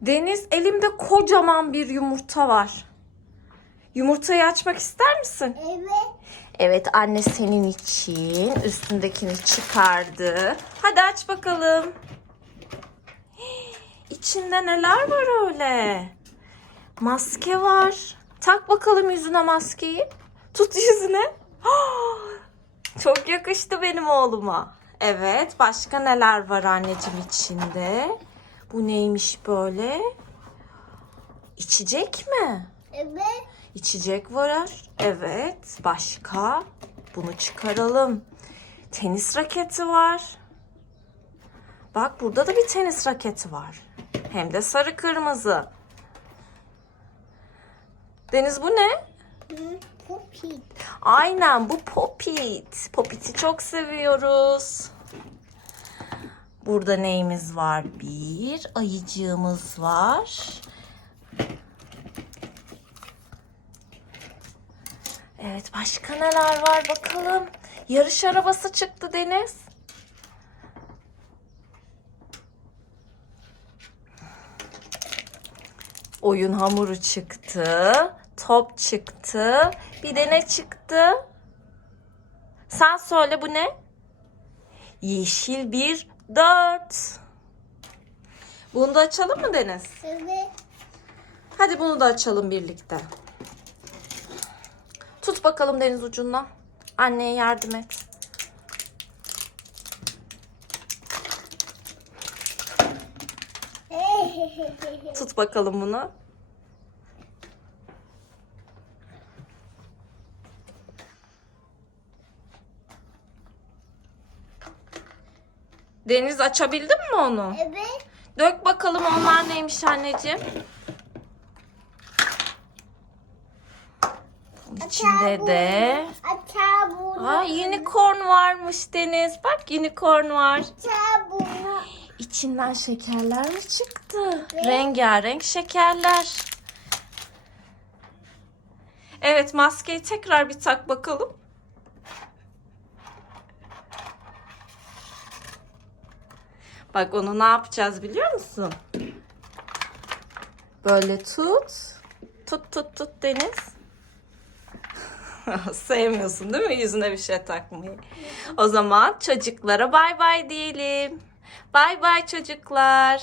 Deniz elimde kocaman bir yumurta var. Yumurtayı açmak ister misin? Evet. Evet anne senin için üstündekini çıkardı. Hadi aç bakalım. İçinde neler var öyle? Maske var. Tak bakalım yüzüne maskeyi. Tut yüzüne. Çok yakıştı benim oğluma. Evet başka neler var anneciğim içinde? Bu neymiş böyle? İçecek mi? Evet. İçecek var. Evet. Başka? Bunu çıkaralım. Tenis raketi var. Bak burada da bir tenis raketi var. Hem de sarı kırmızı. Deniz bu ne? Popit. Aynen bu Popit. Popit'i çok seviyoruz. Burada neyimiz var? Bir ayıcığımız var. Evet başka neler var bakalım. Yarış arabası çıktı Deniz. Oyun hamuru çıktı. Top çıktı. Bir de ne çıktı? Sen söyle bu ne? Yeşil bir dört. Bunu da açalım mı Deniz? Evet. Hadi bunu da açalım birlikte. Tut bakalım deniz ucundan. Anneye yardım et. Tut bakalım bunu. Deniz açabildin mi onu? Evet. Dök bakalım onlar neymiş anneciğim. İçinde de. Aa, unicorn varmış Deniz. Bak unicorn var. İçinden şekerler mi çıktı? Rengarenk şekerler. Evet maskeyi tekrar bir tak bakalım. Bak onu ne yapacağız biliyor musun? Böyle tut. Tut tut tut Deniz. Sevmiyorsun değil mi yüzüne bir şey takmayı? O zaman çocuklara bay bay diyelim. Bay bay çocuklar.